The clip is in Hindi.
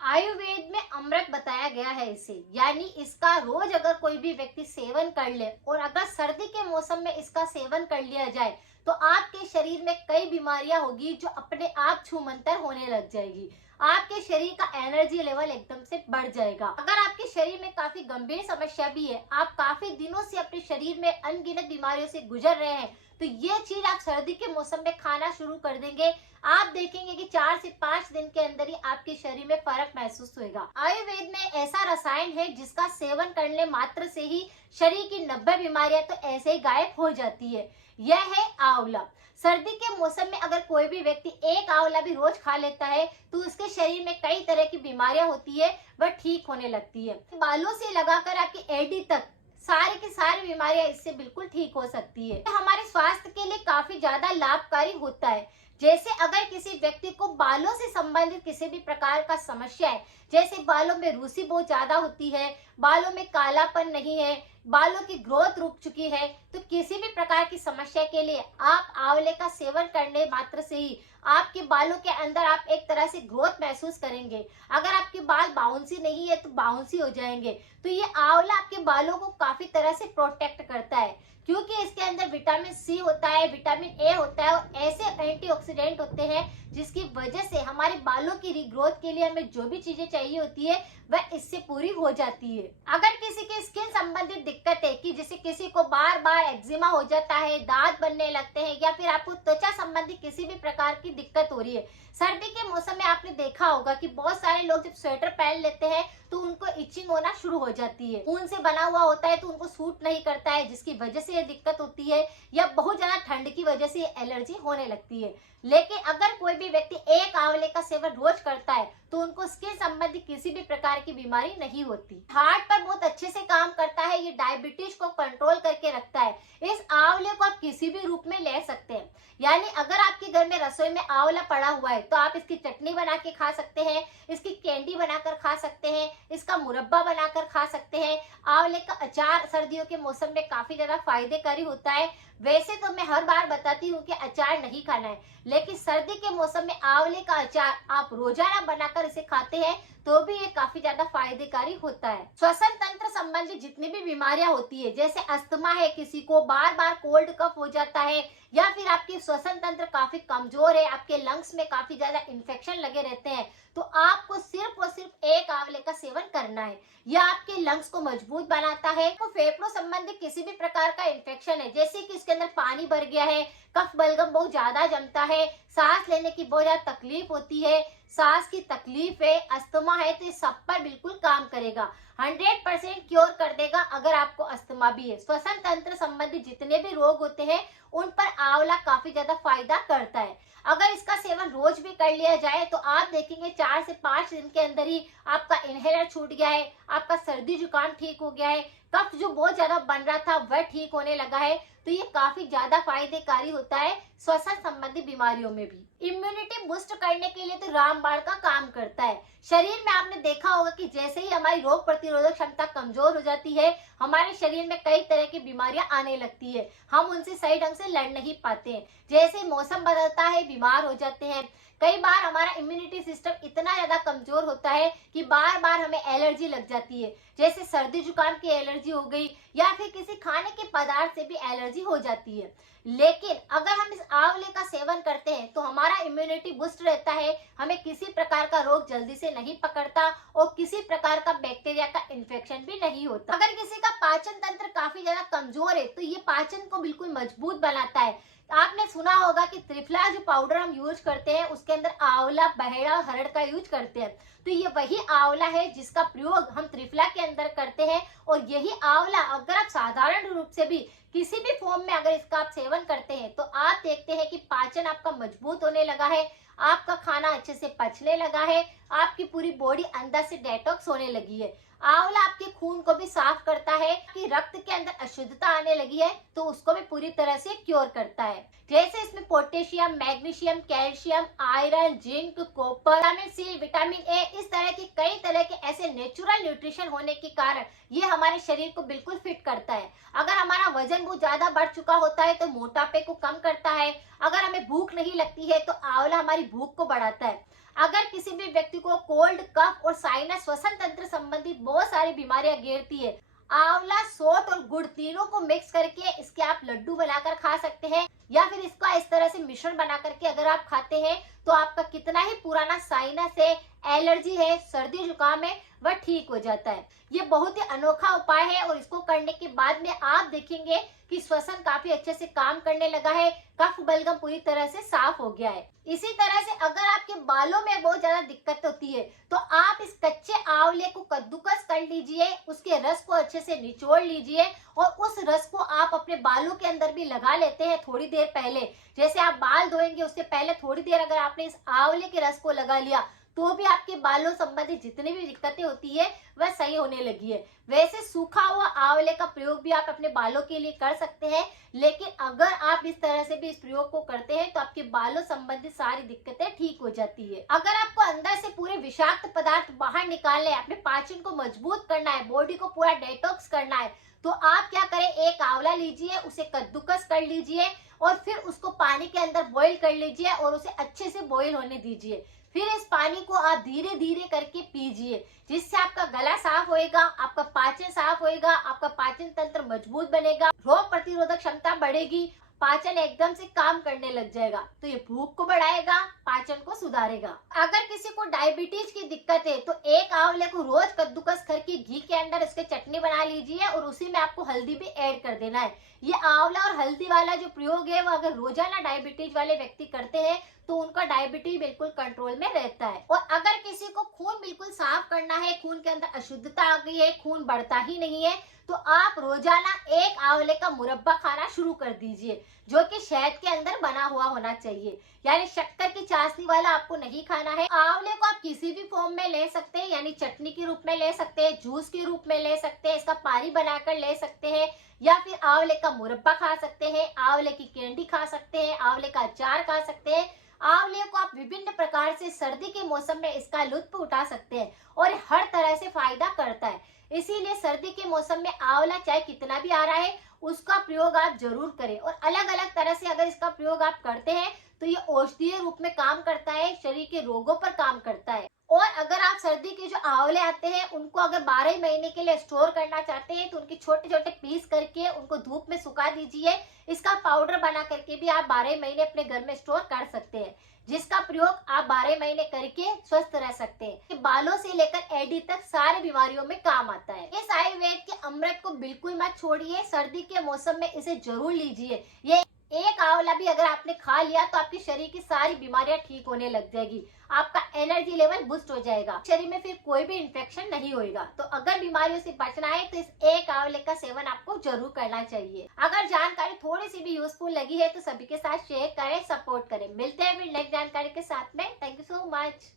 आयुर्वेद में अमृत बताया गया है इसे, यानी इसका रोज अगर कोई भी व्यक्ति सेवन कर ले और अगर सर्दी के मौसम में इसका सेवन कर लिया जाए तो आपके शरीर में कई बीमारियां होगी जो अपने आप छूमंतर होने लग जाएगी। आपके शरीर का एनर्जी लेवल एकदम से बढ़ जाएगा। अगर आपके शरीर में काफी गंभीर समस्या भी है, आप काफी दिनों से अपने शरीर में अनगिनत बीमारियों से गुजर रहे हैं, तो ये चीज आप सर्दी के मौसम में खाना शुरू कर देंगे, आप देखेंगे कि 4 से 5 दिन के अंदर ही आपके शरीर में फर्क महसूस होगा। आयुर्वेद में ऐसा रसायन है जिसका सेवन करने मात्र से ही शरीर की 90 बीमारियां तो ऐसे ही गायब हो जाती है। यह है आंवला। सर्दी के मौसम में अगर कोई भी व्यक्ति एक आंवला भी रोज खा लेता है तो उसके शरीर में कई तरह की बीमारियां होती है, वह ठीक होने लगती है। बालों से लगाकर आपकी एडी तक सारी की सारी बीमारियां इससे बिल्कुल ठीक हो सकती है। हमारे स्वास्थ्य के लिए काफी ज्यादा लाभकारी होता है। जैसे अगर किसी व्यक्ति को बालों से संबंधित किसी भी प्रकार का समस्या है, जैसे बालों में रूसी बहुत ज्यादा होती है, बालों में कालापन नहीं है, बालों की ग्रोथ रुक चुकी है, तो किसी भी प्रकार की समस्या के लिए आप आंवले का सेवन करने मात्र से ही आपके बालों के अंदर आप एक तरह से ग्रोथ महसूस करेंगे। अगर आपके बाल बाउंसी नहीं है तो बाउंसी हो जाएंगे। तो ये आंवला आपके बालों को काफी तरह से प्रोटेक्ट करता है, क्योंकि इसके अंदर विटामिन सी होता है, विटामिन ए होता है और ऐसे एंटीऑक्सीडेंट होते हैं जिसकी वजह से हमारे बालों की रीग्रोथ के लिए हमें जो भी चीजें चाहिए होती है वह इससे पूरी हो जाती है। अगर किसी की स्किन संबंधित दिक्कत है कि जैसे किसी को बार बार एक्जिमा हो जाता है, दांत बनने लगते हैं, या फिर आपको त्वचा संबंधी किसी भी प्रकार की दिक्कत हो रही है, सर्दी के मौसम में आपने देखा होगा कि बहुत सारे लोग जब स्वेटर पहन लेते हैं तो उनको इचिंग होना शुरू हो जाती है। ऊन से बना हुआ होता है तो उनको सूट नहीं करता है, जिसकी वजह से ये दिक्कत होती है, या बहुत ज्यादा ठंड की वजह से एलर्जी होने लगती है। लेकिन अगर कोई भी व्यक्ति एक आंवले का सेवन रोज करता है तो उनको स्किन संबंधी किसी भी प्रकार की बीमारी नहीं होती। हार्ट पर बहुत अच्छे से काम करता है, ये डायबिटीज को कंट्रोल करके रखता है। इस आंवले को आप किसी भी रूप में ले सकते हैं, यानी अगर आपके घर में रसोई में आंवला पड़ा हुआ है तो आप इसकी चटनी बना के खा सकते हैं, इसकी कैंडी बनाकर खा सकते हैं, इसका मुरब्बा बनाकर खा सकते हैं। आंवले का अचार सर्दियों के मौसम में काफी ज्यादा फायदेकारी होता है। वैसे तो मैं हर बार बताती हूँ कि अचार नहीं खाना है, लेकिन सर्दी के मौसम में आंवले का अचार आप रोजाना बनाकर इसे खाते हैं तो भी ये काफी ज्यादा फायदेकारी होता है। श्वसन तंत्र संबंधी जितनी भी बीमारियां होती है, जैसे अस्थमा है, किसी को बार बार कोल्ड कफ हो जाता है, या फिर आपकी श्वसन तंत्र काफी कमजोर है, आपके लंग्स में काफी ज्यादा इन्फेक्शन लगे रहते हैं, तो आपको सिर्फ और सिर्फ एक आंवले का सेवन करना है। यह आपके लंग्स को मजबूत बनाता है। तो फेफड़ों संबंधी किसी भी प्रकार का इन्फेक्शन है, जैसे कि इसके अंदर पानी भर गया है, कफ बलगम बहुत ज्यादा जमता है, सांस लेने की बहुत ज्यादा तकलीफ होती है, सांस की तकलीफ है, अस्थमा है, तो ये सब पर बिल्कुल काम करेगा। 100% क्योर कर देगा अगर आपको अस्थमा भी है। श्वसन तंत्र संबंधी जितने भी रोग होते हैं उन पर आंवला काफी ज्यादा फायदा करता है। अगर इसका सेवन रोज भी कर लिया जाए तो आप देखेंगे 4 से 5 दिन के अंदर ही आपका इनहेलर छूट गया है, आपका सर्दी जुकाम ठीक हो गया है, कफ जो बहुत ज्यादा बन रहा था वह ठीक होने लगा है। तो ये काफी ज्यादा फायदेकारी होता है श्वसन संबंधी बीमारियों में भी। इम्यूनिटी बूस्ट करने के लिए तो रामबाण का काम करता है। शरीर में आपने देखा होगा कि जैसे ही हमारी रोग प्रतिरोधक क्षमता कमजोर हो जाती है, हमारे शरीर में कई तरह की बीमारियां आने लगती है, हम उनसे सही ढंग से लड़ नहीं पाते हैं। जैसे मौसम बदलता है, बीमार हो जाते हैं। कई बार हमारा इम्यूनिटी सिस्टम इतना ज्यादा कमजोर होता है कि बार बार हमें एलर्जी लग जाती है, जैसे सर्दी जुकाम की एलर्जी हो गई, या फिर किसी खाने के पदार्थ से भी एलर्जी हो जाती है। लेकिन अगर हम इस आंवले का सेवन करते हैं तो हमारा इम्यूनिटी बूस्ट रहता है, हमें किसी प्रकार का रोग जल्दी से नहीं पकड़ता और किसी प्रकार का बैक्टीरिया का इन्फेक्शन भी नहीं होता। अगर किसी का पाचन तंत्र काफी ज्यादा कमजोर है तो ये पाचन को बिल्कुल मजबूत बनाता है। आपने सुना होगा कि त्रिफला जो पाउडर हम यूज करते हैं उसके अंदर आंवला, बहेड़ा, हरड़ का यूज करते हैं, तो ये वही आंवला है जिसका प्रयोग हम त्रिफला के अंदर करते हैं। और यही आंवला अगर आप साधारण रूप से भी किसी भी फॉर्म में अगर इसका आप सेवन करते हैं तो आप देखते हैं कि पाचन आपका मजबूत होने लगा है, आपका खाना अच्छे से पचने लगा है, आपकी पूरी बॉडी अंदर से डेटॉक्स होने लगी है। आंवला आपके खून को भी साफ करता है कि रक्त के अंदर अशुद्धता आने लगी है तो उसको भी पूरी तरह से क्योर करता है। जैसे इसमें potassium, magnesium, calcium, iron, zinc, copper, vitamin C, vitamin A, इस तरह के कई तरह के ऐसे नेचुरल न्यूट्रिशन होने के कारण ये हमारे शरीर को बिल्कुल फिट करता है। अगर हमारा वजन बहुत ज्यादा बढ़ चुका होता है तो मोटापे को कम करता है। अगर हमें भूख नहीं लगती है तो आंवला हमारी भूख को बढ़ाता है। अगर किसी भी व्यक्ति को कोल्ड, कफ और साइनस, श्वसन तंत्र संबंधित बहुत सारी बीमारियां घेरती है। आंवला, सोंठ और गुड़ तीनों को मिक्स करके इसके आप लड्डू बनाकर खा सकते हैं, या फिर इसका इस तरह से मिश्रण बना करके अगर आप खाते हैं तो आपका कितना ही पुराना साइनस है, एलर्जी है, सर्दी जुकाम है, वह ठीक हो जाता है। ये बहुत ही अनोखा उपाय है और इसको करने के बाद में आप देखेंगे कि श्वसन काफी अच्छे से काम करने लगा है, कफ बलगम पूरी तरह से साफ हो गया है। इसी तरह से अगर आपके बालों में बहुत ज्यादा दिक्कत होती है तो आप इस कच्चे आंवले को कद्दूकस कर लीजिए, उसके रस को अच्छे से निचोड़ लीजिए और उस रस को आप अपने बालों के अंदर भी लगा लेते हैं थोड़ी देर पहले। जैसे आप बाल धोएंगे उससे पहले थोड़ी देर अगर आपने इस आंवले के रस को लगा लिया तो भी आपके बालों संबंधित जितनी भी दिक्कतें होती है वह सही होने लगी है। वैसे सूखा हुआ आंवले का प्रयोग भी आप अपने बालों के लिए कर सकते हैं, लेकिन अगर आप इस तरह से भी इस प्रयोग को करते हैं तो आपके बालों संबंधित सारी दिक्कतें ठीक हो जाती है। अगर आपको अंदर से पूरे विषाक्त पदार्थ बाहर निकालने हैं, अपने पाचन को मजबूत करना है, बॉडी को पूरा डिटॉक्स करना है, तो आप क्या करें, एक आंवला लीजिए, उसे कद्दूकस कर लीजिए और फिर उसको पानी के अंदर बॉईल कर लीजिए और उसे अच्छे से बॉईल होने दीजिए। फिर इस पानी को आप धीरे धीरे करके पीजिए, जिससे आपका गला साफ होएगा, आपका पाचन साफ होएगा, आपका पाचन तंत्र मजबूत बनेगा, रोग प्रतिरोधक क्षमता बढ़ेगी, पाचन एकदम से काम करने लग जाएगा। तो ये भूख को बढ़ाएगा, पाचन को सुधारेगा। अगर किसी को डायबिटीज की दिक्कत है तो एक आंवले को रोज कद्दूकस करके घी के अंदर उसके चटनी बना लीजिए और उसी में आपको हल्दी भी ऐड कर देना है। ये आंवला और हल्दी वाला जो प्रयोग है वो अगर रोजाना डायबिटीज वाले व्यक्ति करते हैं तो उनका डायबिटीज बिल्कुल कंट्रोल में रहता है। और अगर किसी को खून बिल्कुल साफ करना है, खून के अंदर अशुद्धता आ गई है, खून बढ़ता ही नहीं है, तो आप रोजाना एक आंवले का मुरब्बा खाना शुरू कर दीजिए, जो कि शहद के अंदर बना हुआ होना चाहिए, यानी शक्कर की चाशनी वाला आपको नहीं खाना है। आंवले को आप किसी भी फॉर्म में ले सकते हैं, यानी चटनी के रूप में ले सकते हैं, जूस के रूप में ले सकते हैं, इसका पानी बनाकर ले सकते हैं, या फिर आंवले का मुरब्बा खा सकते हैं, आंवले की कैंडी खा सकते हैं, आंवले का अचार खा सकते हैं। आंवले को आप विभिन्न प्रकार से सर्दी के मौसम में इसका लुत्फ उठा सकते हैं और हर तरह से फायदा करता है। इसीलिए सर्दी के मौसम में आंवला चाहे कितना भी आ रहा है उसका प्रयोग आप जरूर करें। और अलग अलग तरह से अगर इसका प्रयोग आप करते हैं तो ये औषधीय रूप में काम करता है, शरीर के रोगों पर काम करता है। और अगर आप सर्दी के जो आंवले आते हैं उनको अगर 12 महीने के लिए स्टोर करना चाहते हैं तो उनके छोटे छोटे पीस करके उनको धूप में सुखा दीजिए। इसका पाउडर बना करके भी आप 12 महीने अपने घर में स्टोर कर सकते हैं, जिसका प्रयोग आप 12 महीने करके स्वस्थ रह सकते हैं। बालों से लेकर एडी तक सारी बीमारियों में काम आता है। इस आयुर्वेद के अमृत को बिल्कुल मत छोड़िए, सर्दी के मौसम में इसे जरूर लीजिए। ये एक आंवला भी अगर आपने खा लिया तो आपके शरीर की सारी बीमारियां ठीक होने लग जाएगी, आपका एनर्जी लेवल बूस्ट हो जाएगा, शरीर में फिर कोई भी इन्फेक्शन नहीं होएगा। तो अगर बीमारियों से बचना है तो इस एक आंवले का सेवन आपको जरूर करना चाहिए। अगर जानकारी थोड़ी सी भी यूजफुल लगी है तो सभी के साथ शेयर करें, सपोर्ट करें। मिलते हैं फिर नेक्स्ट जानकारी के साथ में। Thank you so much.